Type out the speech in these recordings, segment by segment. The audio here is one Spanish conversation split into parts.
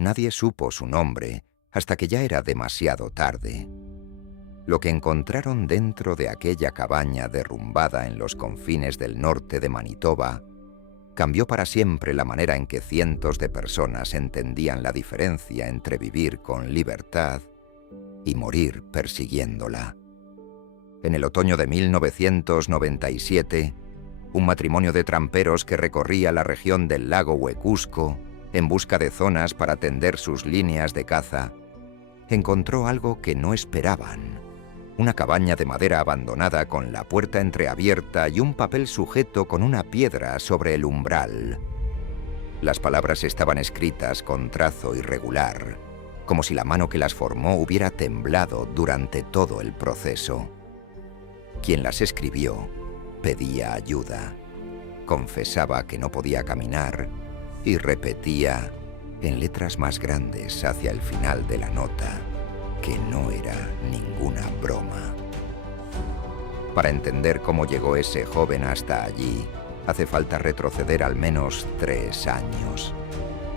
Nadie supo su nombre hasta que ya era demasiado tarde. Lo que encontraron dentro de aquella cabaña derrumbada en los confines del norte de Manitoba cambió para siempre la manera en que cientos de personas entendían la diferencia entre vivir con libertad y morir persiguiéndola. En el otoño de 1997, un matrimonio de tramperos que recorría la región del lago Huecusco en busca de zonas para tender sus líneas de caza, encontró algo que no esperaban: una cabaña de madera abandonada con la puerta entreabierta y un papel sujeto con una piedra sobre el umbral. Las palabras estaban escritas con trazo irregular, como si la mano que las formó hubiera temblado durante todo el proceso. Quien las escribió pedía ayuda, confesaba que no podía caminar y repetía, en letras más grandes hacia el final de la nota, que no era ninguna broma. Para entender cómo llegó ese joven hasta allí, hace falta retroceder al menos 3 años,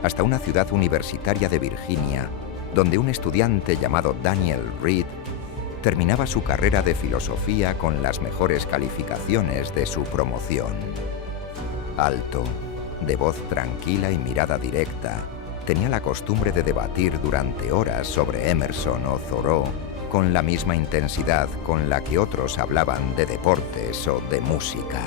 hasta una ciudad universitaria de Virginia, donde un estudiante llamado Daniel Reed terminaba su carrera de filosofía con las mejores calificaciones de su promoción. Alto, de voz tranquila y mirada directa, tenía la costumbre de debatir durante horas sobre Emerson o Thoreau con la misma intensidad con la que otros hablaban de deportes o de música.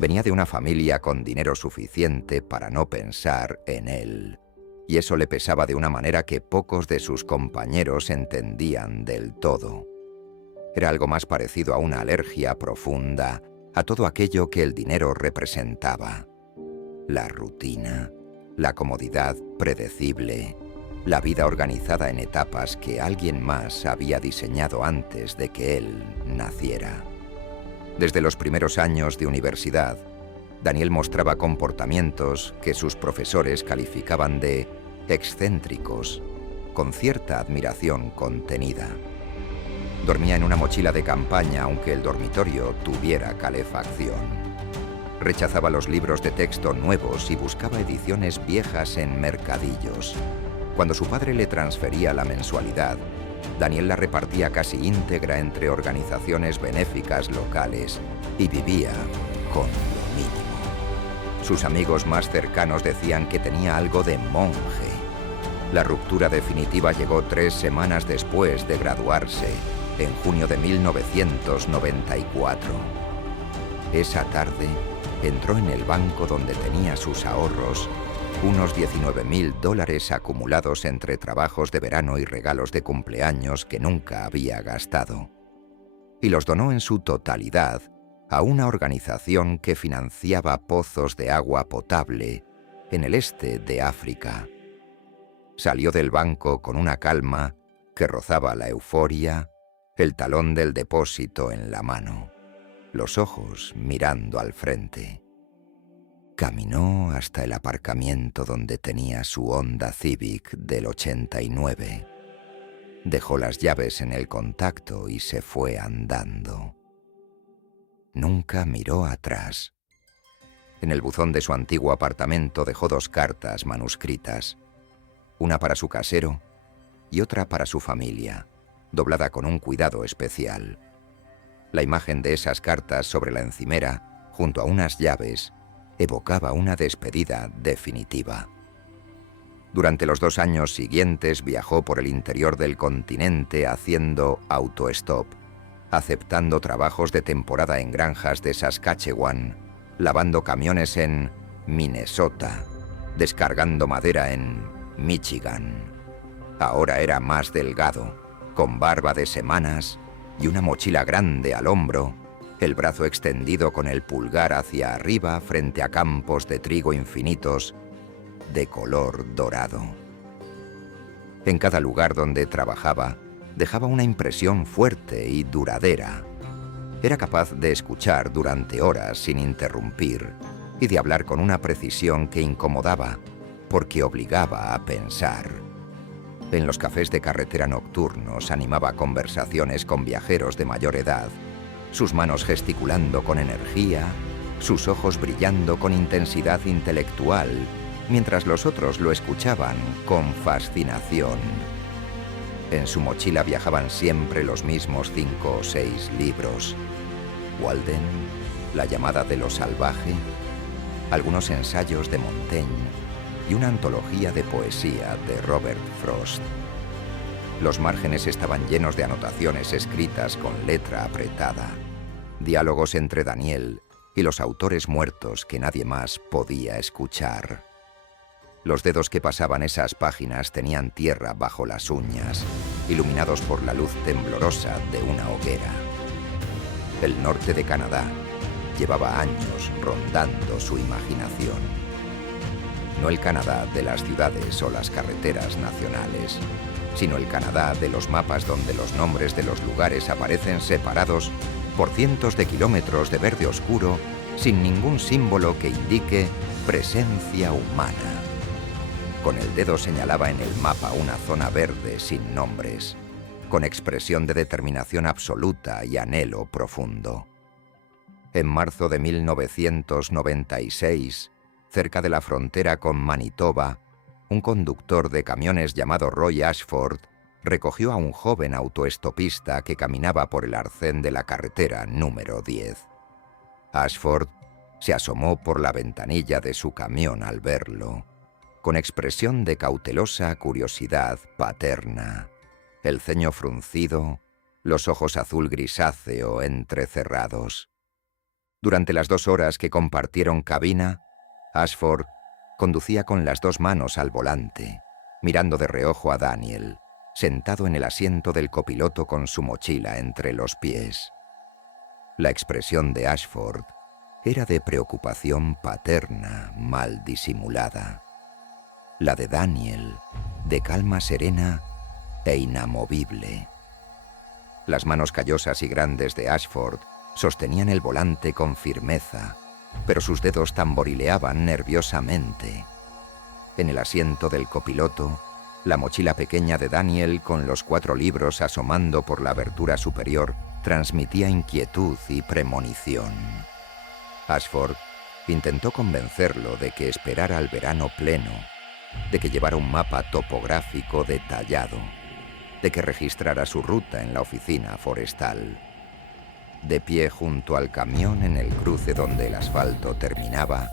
Venía de una familia con dinero suficiente para no pensar en él, y eso le pesaba de una manera que pocos de sus compañeros entendían del todo. Era algo más parecido a una alergia profunda a todo aquello que el dinero representaba: la rutina, la comodidad predecible, la vida organizada en etapas que alguien más había diseñado antes de que él naciera. Desde los primeros años de universidad, Daniel mostraba comportamientos que sus profesores calificaban de excéntricos, con cierta admiración contenida. Dormía en una mochila de campaña aunque el dormitorio tuviera calefacción. Rechazaba los libros de texto nuevos y buscaba ediciones viejas en mercadillos. Cuando su padre le transfería la mensualidad, Daniel la repartía casi íntegra entre organizaciones benéficas locales y vivía con lo mínimo. Sus amigos más cercanos decían que tenía algo de monje. La ruptura definitiva llegó 3 semanas después de graduarse, en junio de 1994. Esa tarde, entró en el banco donde tenía sus ahorros, unos $19,000 acumulados entre trabajos de verano y regalos de cumpleaños que nunca había gastado, y los donó en su totalidad a una organización que financiaba pozos de agua potable en el este de África. Salió del banco con una calma que rozaba la euforia, el talón del depósito en la mano, los ojos mirando al frente. Caminó hasta el aparcamiento donde tenía su Honda Civic del 89. Dejó las llaves en el contacto y se fue andando. Nunca miró atrás. En el buzón de su antiguo apartamento dejó 2 cartas manuscritas, una para su casero y otra para su familia, doblada con un cuidado especial. La imagen de esas cartas sobre la encimera, junto a unas llaves, evocaba una despedida definitiva. Durante los 2 años siguientes viajó por el interior del continente haciendo autostop, aceptando trabajos de temporada en granjas de Saskatchewan, lavando camiones en Minnesota, descargando madera en Michigan. Ahora era más delgado, con barba de semanas y una mochila grande al hombro, el brazo extendido con el pulgar hacia arriba frente a campos de trigo infinitos de color dorado. En cada lugar donde trabajaba, dejaba una impresión fuerte y duradera. Era capaz de escuchar durante horas sin interrumpir y de hablar con una precisión que incomodaba porque obligaba a pensar. En los cafés de carretera nocturnos animaba conversaciones con viajeros de mayor edad, sus manos gesticulando con energía, sus ojos brillando con intensidad intelectual, mientras los otros lo escuchaban con fascinación. En su mochila viajaban siempre los mismos 5 o 6 libros. Walden, La llamada de lo salvaje, algunos ensayos de Montaigne y una antología de poesía de Robert Frost. Los márgenes estaban llenos de anotaciones escritas con letra apretada, diálogos entre Daniel y los autores muertos que nadie más podía escuchar. Los dedos que pasaban esas páginas tenían tierra bajo las uñas, iluminados por la luz temblorosa de una hoguera. El norte de Canadá llevaba años rondando su imaginación. No el Canadá de las ciudades o las carreteras nacionales, sino el Canadá de los mapas donde los nombres de los lugares aparecen separados por cientos de kilómetros de verde oscuro sin ningún símbolo que indique presencia humana. Con el dedo señalaba en el mapa una zona verde sin nombres, con expresión de determinación absoluta y anhelo profundo. En marzo de 1996, cerca de la frontera con Manitoba, un conductor de camiones llamado Roy Ashford recogió a un joven autoestopista que caminaba por el arcén de la carretera número 10. Ashford se asomó por la ventanilla de su camión al verlo, con expresión de cautelosa curiosidad paterna, el ceño fruncido, los ojos azul grisáceo entrecerrados. Durante las 2 horas que compartieron cabina, Ashford conducía con las 2 manos al volante, mirando de reojo a Daniel, sentado en el asiento del copiloto con su mochila entre los pies. La expresión de Ashford era de preocupación paterna mal disimulada. La de Daniel, de calma serena e inamovible. Las manos callosas y grandes de Ashford sostenían el volante con firmeza, pero sus dedos tamborileaban nerviosamente. En el asiento del copiloto, la mochila pequeña de Daniel, con los 4 libros asomando por la abertura superior, transmitía inquietud y premonición. Ashford intentó convencerlo de que esperara al verano pleno, de que llevara un mapa topográfico detallado, de que registrara su ruta en la oficina forestal. De pie junto al camión en el cruce donde el asfalto terminaba,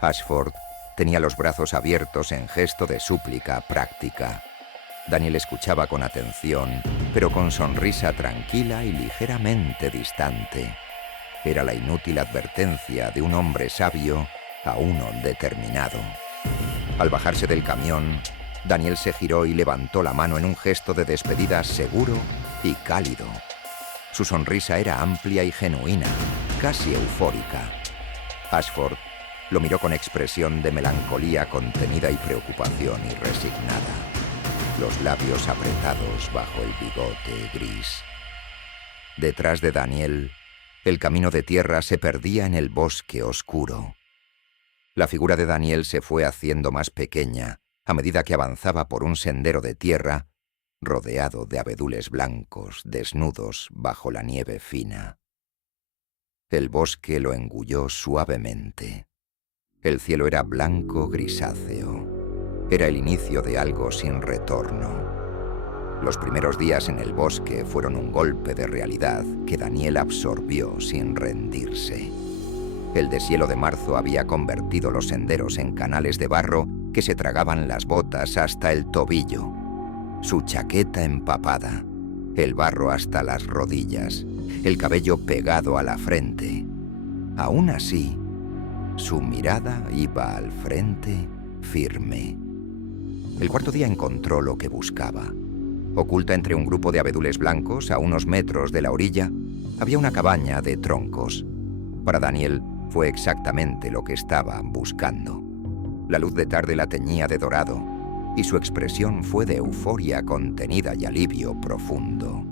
Ashford tenía los brazos abiertos en gesto de súplica práctica. Daniel escuchaba con atención, pero con sonrisa tranquila y ligeramente distante. Era la inútil advertencia de un hombre sabio a uno determinado. Al bajarse del camión, Daniel se giró y levantó la mano en un gesto de despedida seguro y cálido. Su sonrisa era amplia y genuina, casi eufórica. Ashford lo miró con expresión de melancolía contenida y preocupación y resignada, los labios apretados bajo el bigote gris. Detrás de Daniel, el camino de tierra se perdía en el bosque oscuro. La figura de Daniel se fue haciendo más pequeña a medida que avanzaba por un sendero de tierra rodeado de abedules blancos desnudos bajo la nieve fina. El bosque lo engulló suavemente. El cielo era blanco grisáceo. Era el inicio de algo sin retorno. Los primeros días en el bosque fueron un golpe de realidad que Daniel absorbió sin rendirse. El deshielo de marzo había convertido los senderos en canales de barro que se tragaban las botas hasta el tobillo. Su chaqueta empapada, el barro hasta las rodillas, el cabello pegado a la frente. Aún así, su mirada iba al frente firme. El cuarto día encontró lo que buscaba. Oculta entre un grupo de abedules blancos, a unos metros de la orilla, había una cabaña de troncos. Para Daniel fue exactamente lo que estaba buscando. La luz de tarde la teñía de dorado, y su expresión fue de euforia contenida y alivio profundo.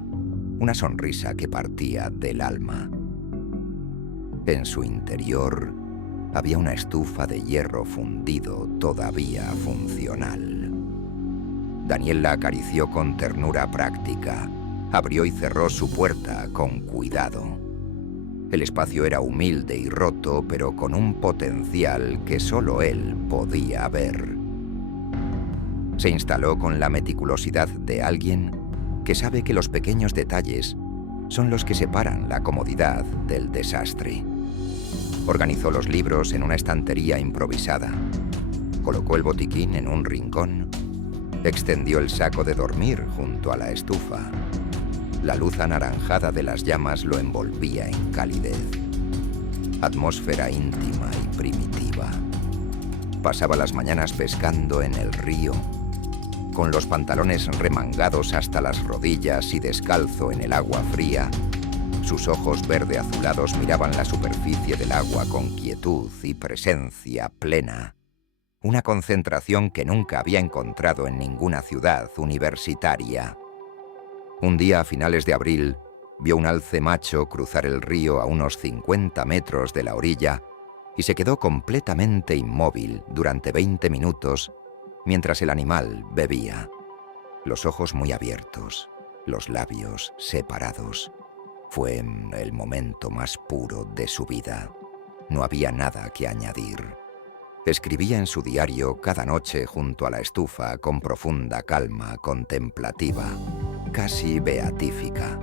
Una sonrisa que partía del alma. En su interior había una estufa de hierro fundido todavía funcional. Daniel la acarició con ternura práctica, abrió y cerró su puerta con cuidado. El espacio era humilde y roto, pero con un potencial que solo él podía ver. Se instaló con la meticulosidad de alguien que sabe que los pequeños detalles son los que separan la comodidad del desastre. Organizó los libros en una estantería improvisada, colocó el botiquín en un rincón, extendió el saco de dormir junto a la estufa. La luz anaranjada de las llamas lo envolvía en calidez. Atmósfera íntima y primitiva. Pasaba las mañanas pescando en el río, con los pantalones remangados hasta las rodillas y descalzo en el agua fría. Sus ojos verde azulados miraban la superficie del agua con quietud y presencia plena. Una concentración que nunca había encontrado en ninguna ciudad universitaria. Un día a finales de abril, vio un alce macho cruzar el río a unos 50 metros de la orilla y se quedó completamente inmóvil durante 20 minutos mientras el animal bebía. Los ojos muy abiertos, los labios separados. Fue el momento más puro de su vida. No había nada que añadir. Escribía en su diario cada noche junto a la estufa con profunda calma contemplativa, casi beatífica.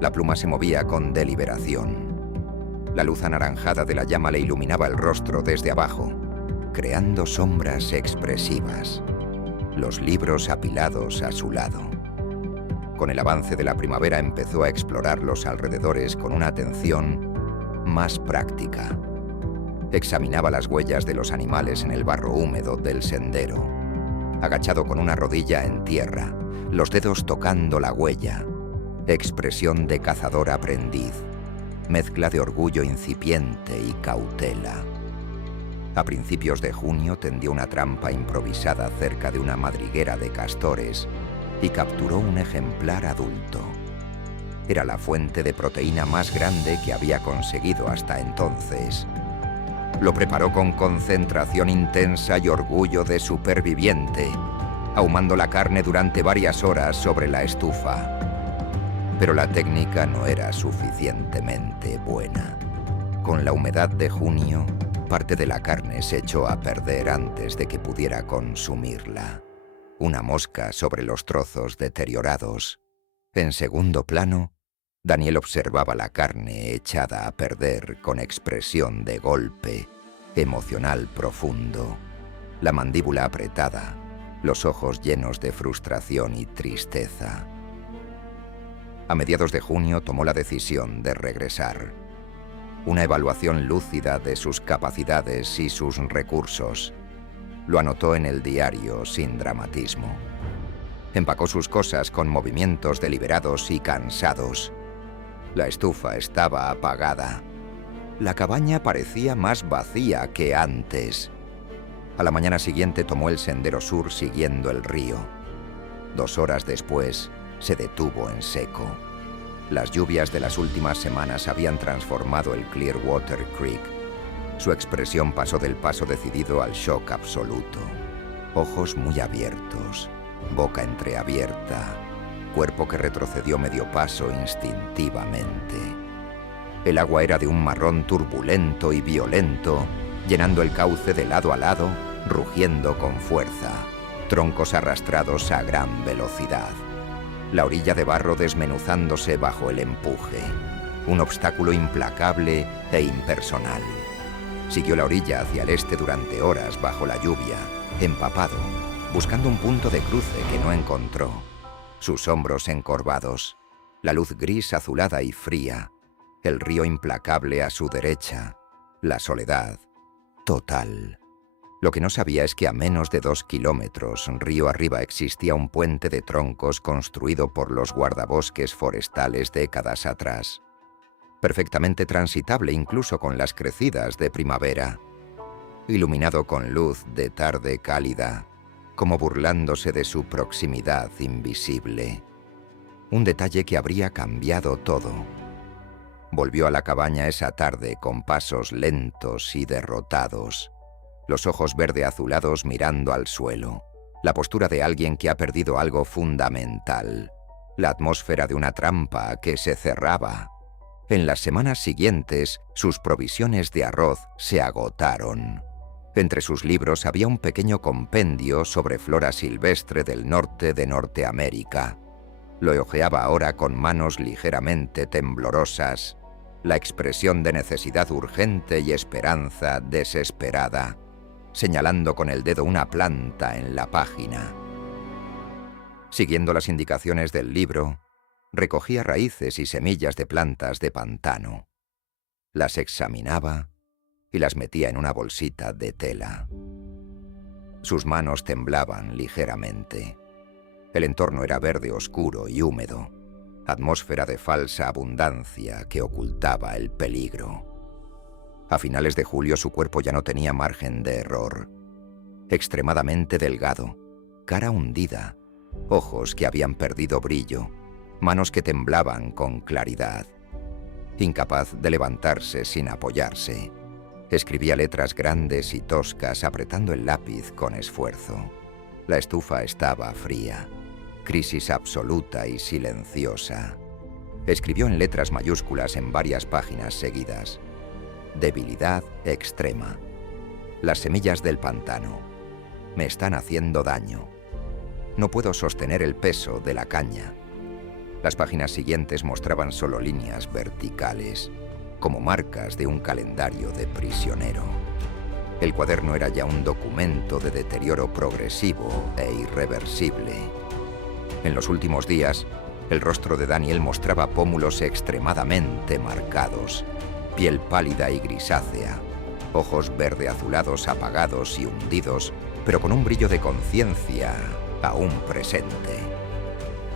La pluma se movía con deliberación. La luz anaranjada de la llama le iluminaba el rostro desde abajo, creando sombras expresivas. Los libros apilados a su lado. Con el avance de la primavera empezó a explorar los alrededores con una atención más práctica. Examinaba las huellas de los animales en el barro húmedo del sendero. Agachado con una rodilla en tierra, los dedos tocando la huella. Expresión de cazador aprendiz, mezcla de orgullo incipiente y cautela. A principios de junio tendió una trampa improvisada cerca de una madriguera de castores y capturó un ejemplar adulto. Era la fuente de proteína más grande que había conseguido hasta entonces. Lo preparó con concentración intensa y orgullo de superviviente, ahumando la carne durante varias horas sobre la estufa. Pero la técnica no era suficientemente buena. Con la humedad de junio, parte de la carne se echó a perder antes de que pudiera consumirla. Una mosca sobre los trozos deteriorados. En segundo plano, Daniel observaba la carne echada a perder con expresión de golpe, emocional profundo, la mandíbula apretada, los ojos llenos de frustración y tristeza. A mediados de junio tomó la decisión de regresar. Una evaluación lúcida de sus capacidades y sus recursos. Lo anotó en el diario sin dramatismo. Empacó sus cosas con movimientos deliberados y cansados. La estufa estaba apagada. La cabaña parecía más vacía que antes. A la mañana siguiente tomó el sendero sur siguiendo el río. 2 horas después, se detuvo en seco. Las lluvias de las últimas semanas habían transformado el Clearwater Creek. Su expresión pasó del paso decidido al shock absoluto. Ojos muy abiertos, boca entreabierta, cuerpo que retrocedió medio paso instintivamente. El agua era de un marrón turbulento y violento, llenando el cauce de lado a lado, rugiendo con fuerza, troncos arrastrados a gran velocidad. La orilla de barro desmenuzándose bajo el empuje, un obstáculo implacable e impersonal. Siguió la orilla hacia el este durante horas bajo la lluvia, empapado, buscando un punto de cruce que no encontró. Sus hombros encorvados, la luz gris azulada y fría, el río implacable a su derecha, la soledad total. Lo que no sabía es que a menos de 2 kilómetros río arriba existía un puente de troncos construido por los guardabosques forestales décadas atrás. Perfectamente transitable incluso con las crecidas de primavera. Iluminado con luz de tarde cálida, como burlándose de su proximidad invisible. Un detalle que habría cambiado todo. Volvió a la cabaña esa tarde con pasos lentos y derrotados. Los ojos verde azulados mirando al suelo. La postura de alguien que ha perdido algo fundamental. La atmósfera de una trampa que se cerraba. En las semanas siguientes, sus provisiones de arroz se agotaron. Entre sus libros había un pequeño compendio sobre flora silvestre del norte de Norteamérica. Lo hojeaba ahora con manos ligeramente temblorosas, la expresión de necesidad urgente y esperanza desesperada, señalando con el dedo una planta en la página. Siguiendo las indicaciones del libro, recogía raíces y semillas de plantas de pantano. Las examinaba y las metía en una bolsita de tela. Sus manos temblaban ligeramente. El entorno era verde oscuro y húmedo, atmósfera de falsa abundancia que ocultaba el peligro. A finales de julio su cuerpo ya no tenía margen de error. Extremadamente delgado, cara hundida, ojos que habían perdido brillo, manos que temblaban con claridad. Incapaz de levantarse sin apoyarse, escribía letras grandes y toscas apretando el lápiz con esfuerzo. La estufa estaba fría. Crisis absoluta y silenciosa. Escribió en letras mayúsculas en varias páginas seguidas. Debilidad extrema. Las semillas del pantano. Me están haciendo daño. No puedo sostener el peso de la caña. Las páginas siguientes mostraban solo líneas verticales, como marcas de un calendario de prisionero. El cuaderno era ya un documento de deterioro progresivo e irreversible. En los últimos días, el rostro de Daniel mostraba pómulos extremadamente marcados, piel pálida y grisácea, ojos verde azulados apagados y hundidos, pero con un brillo de conciencia aún presente.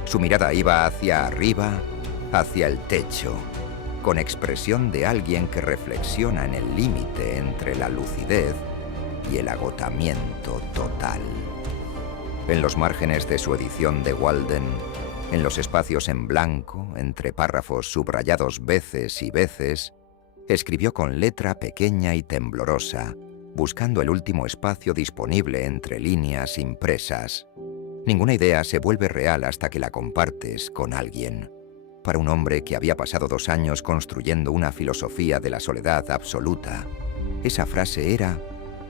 Su mirada iba hacia arriba, hacia el techo, con expresión de alguien que reflexiona en el límite entre la lucidez y el agotamiento total. En los márgenes de su edición de Walden, en los espacios en blanco, entre párrafos subrayados veces y veces, escribió con letra pequeña y temblorosa, buscando el último espacio disponible entre líneas impresas. Ninguna idea se vuelve real hasta que la compartes con alguien. Para un hombre que había pasado 2 años construyendo una filosofía de la soledad absoluta, esa frase era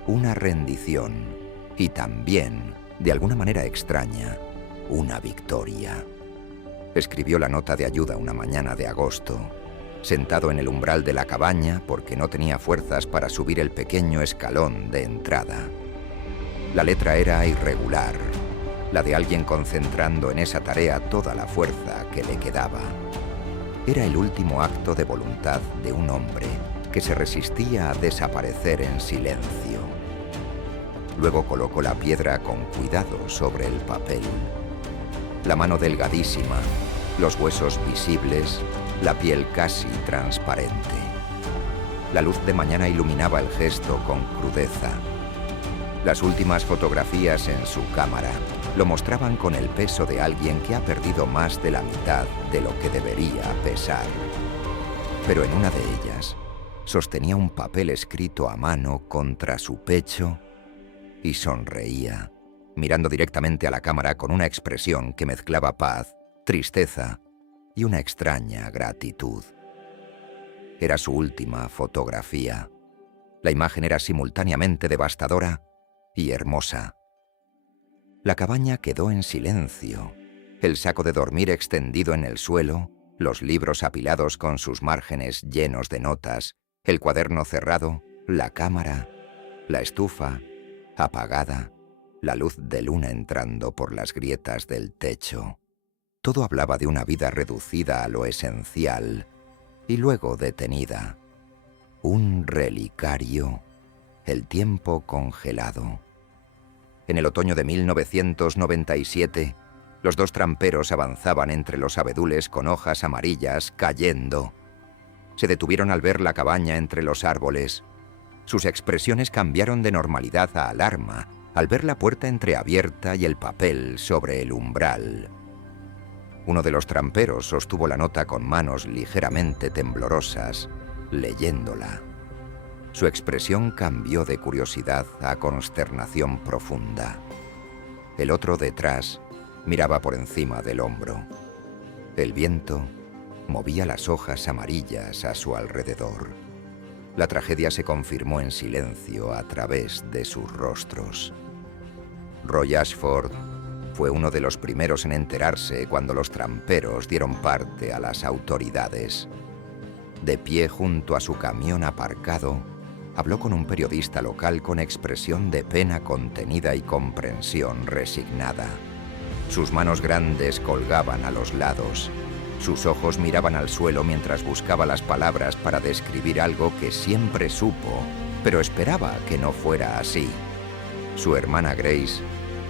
una rendición y también, de alguna manera extraña, una victoria. Escribió la nota de ayuda una mañana de agosto, sentado en el umbral de la cabaña porque no tenía fuerzas para subir el pequeño escalón de entrada. La letra era irregular, la de alguien concentrando en esa tarea toda la fuerza que le quedaba. Era el último acto de voluntad de un hombre que se resistía a desaparecer en silencio. Luego colocó la piedra con cuidado sobre el papel. La mano delgadísima, los huesos visibles, la piel casi transparente. La luz de mañana iluminaba el gesto con crudeza. Las últimas fotografías en su cámara lo mostraban con el peso de alguien que ha perdido más de la mitad de lo que debería pesar. Pero en una de ellas sostenía un papel escrito a mano contra su pecho y sonreía, mirando directamente a la cámara con una expresión que mezclaba paz, tristeza y una extraña gratitud. Era su última fotografía. La imagen era simultáneamente devastadora y hermosa. La cabaña quedó en silencio, el saco de dormir extendido en el suelo, los libros apilados con sus márgenes llenos de notas, el cuaderno cerrado, la cámara, la estufa apagada, la luz de luna entrando por las grietas del techo. Todo hablaba de una vida reducida a lo esencial y luego detenida. Un relicario, el tiempo congelado. En el otoño de 1997, los 2 tramperos avanzaban entre los abedules con hojas amarillas cayendo. Se detuvieron al ver la cabaña entre los árboles. Sus expresiones cambiaron de normalidad a alarma al ver la puerta entreabierta y el papel sobre el umbral. Uno de los tramperos sostuvo la nota con manos ligeramente temblorosas, leyéndola. Su expresión cambió de curiosidad a consternación profunda. El otro detrás miraba por encima del hombro. El viento movía las hojas amarillas a su alrededor. La tragedia se confirmó en silencio a través de sus rostros. Roy Ashford fue uno de los primeros en enterarse cuando los tramperos dieron parte a las autoridades. De pie junto a su camión aparcado, habló con un periodista local con expresión de pena contenida y comprensión resignada. Sus manos grandes colgaban a los lados. Sus ojos miraban al suelo mientras buscaba las palabras para describir algo que siempre supo, pero esperaba que no fuera así. Su hermana Grace,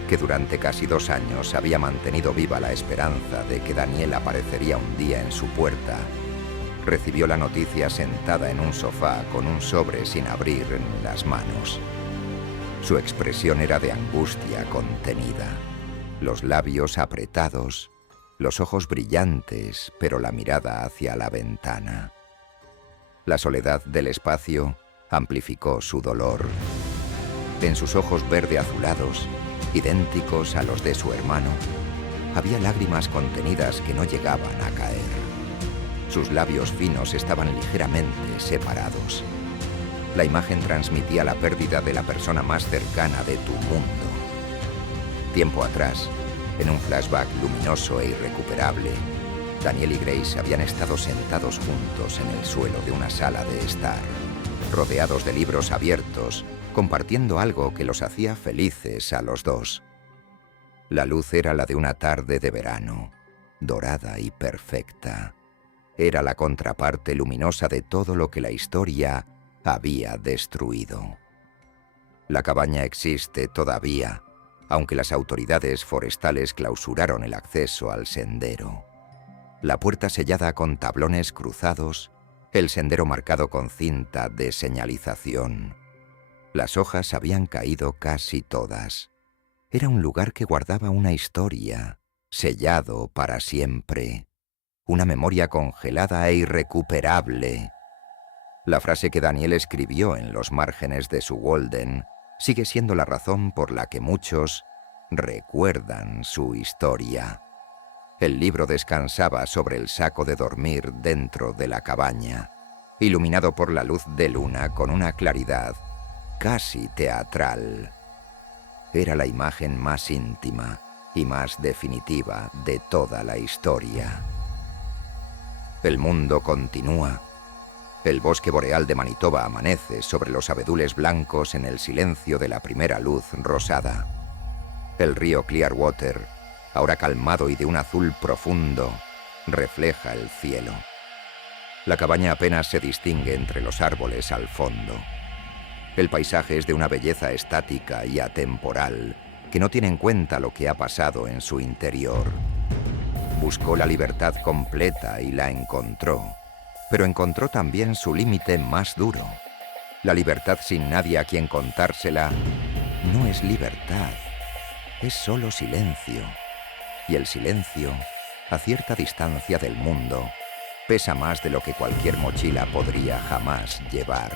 que durante casi 2 años había mantenido viva la esperanza de que Daniel aparecería un día en su puerta, recibió la noticia sentada en un sofá con un sobre sin abrir en las manos. Su expresión era de angustia contenida, los labios apretados, los ojos brillantes, pero la mirada hacia la ventana. La soledad del espacio amplificó su dolor. En sus ojos verde azulados, idénticos a los de su hermano, había lágrimas contenidas que no llegaban a caer. Sus labios finos estaban ligeramente separados. La imagen transmitía la pérdida de la persona más cercana de tu mundo. Tiempo atrás, en un flashback luminoso e irrecuperable, Daniel y Grace habían estado sentados juntos en el suelo de una sala de estar, rodeados de libros abiertos, compartiendo algo que los hacía felices a los dos. La luz era la de una tarde de verano, dorada y perfecta. Era la contraparte luminosa de todo lo que la historia había destruido. La cabaña existe todavía, aunque las autoridades forestales clausuraron el acceso al sendero. La puerta sellada con tablones cruzados, el sendero marcado con cinta de señalización. Las hojas habían caído casi todas. Era un lugar que guardaba una historia, sellado para siempre. Una memoria congelada e irrecuperable. La frase que Daniel escribió en los márgenes de su Walden sigue siendo la razón por la que muchos recuerdan su historia. El libro descansaba sobre el saco de dormir dentro de la cabaña, iluminado por la luz de luna con una claridad casi teatral. Era la imagen más íntima y más definitiva de toda la historia. El mundo continúa. El bosque boreal de Manitoba amanece sobre los abedules blancos en el silencio de la primera luz rosada. El río Clearwater, ahora calmado y de un azul profundo, refleja el cielo. La cabaña apenas se distingue entre los árboles al fondo. El paisaje es de una belleza estática y atemporal que no tiene en cuenta lo que ha pasado en su interior. Buscó la libertad completa y la encontró. Pero encontró también su límite más duro. La libertad sin nadie a quien contársela no es libertad, es solo silencio. Y el silencio, a cierta distancia del mundo, pesa más de lo que cualquier mochila podría jamás llevar.